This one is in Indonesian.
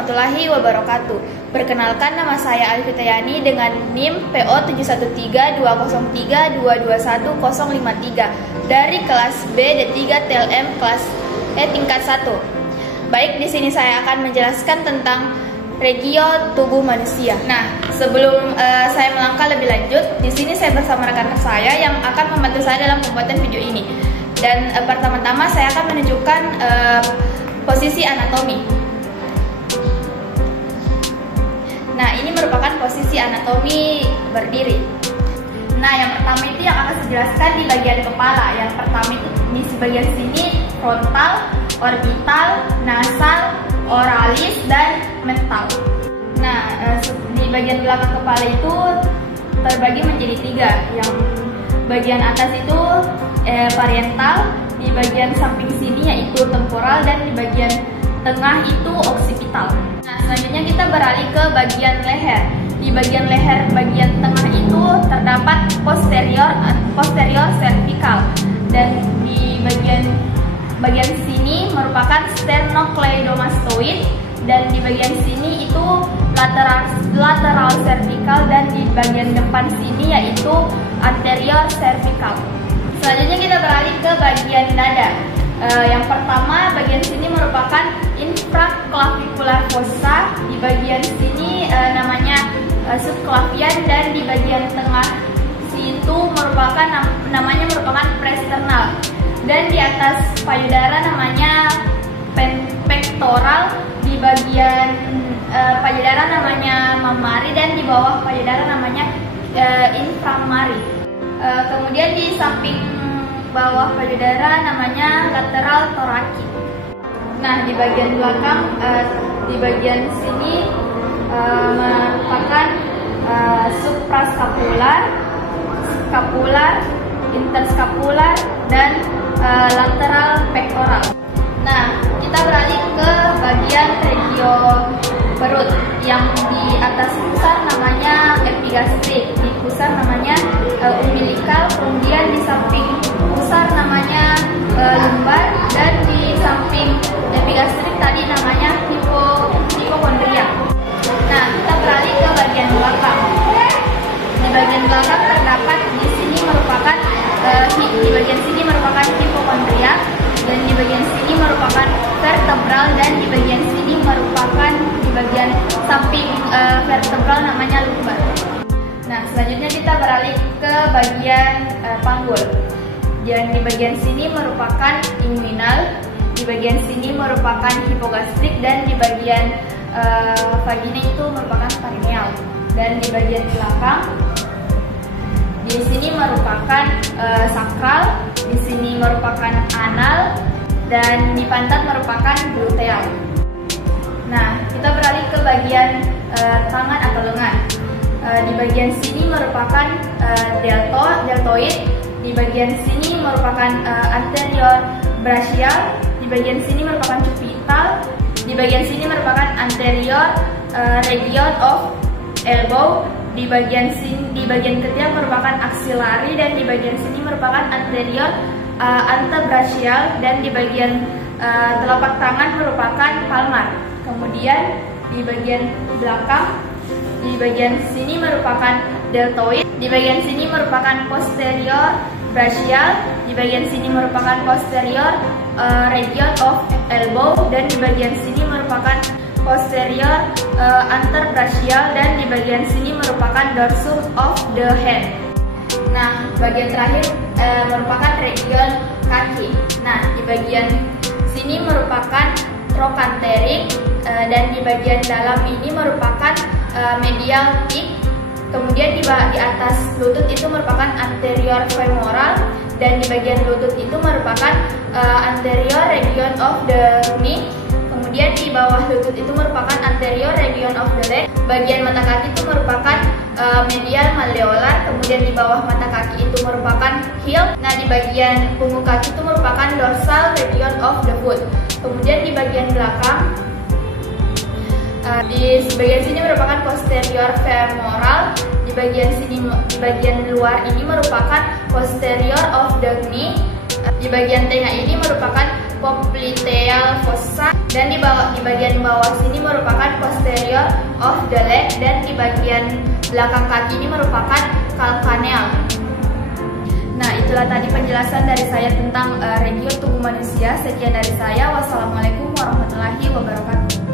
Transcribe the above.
warahmatullahi wabarakatuh. Perkenalkan, nama saya Alif Fitayani dengan NIM PO 7132002210053 dari kelas B D3 TLM kelas tingkat 1. Baik, di sini saya akan menjelaskan tentang regio tubuh manusia. Nah, sebelum saya melangkah lebih lanjut, di sini saya bersama rekan saya yang akan membantu saya dalam pembuatan video ini. Dan pertama-tama saya akan menunjukkan posisi anatomi. Nah, ini merupakan posisi anatomi berdiri. Nah, yang pertama itu yang akan saya jelaskan di bagian kepala. Yang pertama itu di bagian sini frontal, orbital, nasal, oralis, dan mental. Nah, di bagian belakang kepala itu terbagi menjadi 3. Yang bagian atas itu parietal, di bagian samping sini yaitu temporal, dan di bagian tengah itu occipital. Nah, selanjutnya kita beralih ke bagian leher. Di bagian leher bagian tengah itu terdapat posterior cervical, dan di bagian sini merupakan sternocleidomastoid, dan di bagian sini itu lateral cervical, dan di bagian depan sini yaitu anterior cervical. Selanjutnya kita beralih ke bagian dada. Yang pertama, bagian sini merupakan infraclavicular fossa, di bagian sini namanya subclavian, dan di bagian tengah situ namanya merupakan presternal, dan di atas payudara namanya pectoral, di bagian payudara namanya mammary, dan di bawah payudara namanya inframary. Kemudian di samping bawah payudara namanya lateral thoracic. Nah, di bagian belakang, di bagian sini merupakan suprascapular, scapular, interscapular, dan lateral pectoral. Nah, kita beralih ke bagian regio perut. Yang di atas pusar namanya epigastrik, di pusar namanya umbilical, kemudian di samping pusar namanya lumbar, dan di samping epigastrik tadi namanya hipokondria. Nah, kita beralih ke bagian belakang. Di bagian belakang terdapat di sini merupakan hipokondria, dan di bagian sini merupakan vertebral, dan di bagian sini merupakan di bagian samping vertebral namanya lumbar. Nah, selanjutnya kita beralih ke bagian panggul. Dan di bagian sini merupakan inguinal, di bagian sini merupakan hipogastrik, dan di bagian vagina itu merupakan perineal. Dan di bagian belakang di sini merupakan sakral, di sini merupakan anal, dan di pantat merupakan gluteal. Nah, kita beralih ke bagian tangan atau lengan. Di bagian sini merupakan deltoid, di bagian sini merupakan anterior brachial, di bagian sini merupakan cubital, di bagian sini merupakan anterior region of elbow, di bagian ketiak merupakan axillary, dan di bagian sini merupakan anterior antebrachial, dan di bagian telapak tangan merupakan palmar. Kemudian di bagian belakang, di bagian sini merupakan deltoid, di bagian sini merupakan posterior brachial, di bagian sini merupakan posterior region of elbow, dan di bagian sini merupakan posterior antebrachial, dan di bagian sini merupakan dorsum of the hand. Nah, bagian terakhir merupakan region kaki. Nah, di bagian sini merupakan trochanteric, dan di bagian dalam ini merupakan medial peak. Kemudian di atas lutut itu merupakan anterior femoral, dan di bagian lutut itu merupakan anterior region of the knee. Kemudian di bawah lutut itu merupakan anterior region of the leg. Bagian mata kaki itu merupakan medial malleolar. Kemudian di bawah mata kaki itu merupakan heel. Nah, di bagian punggung kaki itu merupakan dorsal region of the foot. Kemudian di bagian belakang, di bagian sini merupakan posterior femoral. Di bagian luar ini merupakan posterior of the knee. Di bagian tengah ini merupakan popliteal fossa, dan di bagian bawah sini merupakan posterior of the leg, dan di bagian belakang kaki ini merupakan calcaneal. Nah, itulah tadi penjelasan dari saya tentang region tubuh manusia. Sekian dari saya. Wassalamualaikum warahmatullahi wabarakatuh.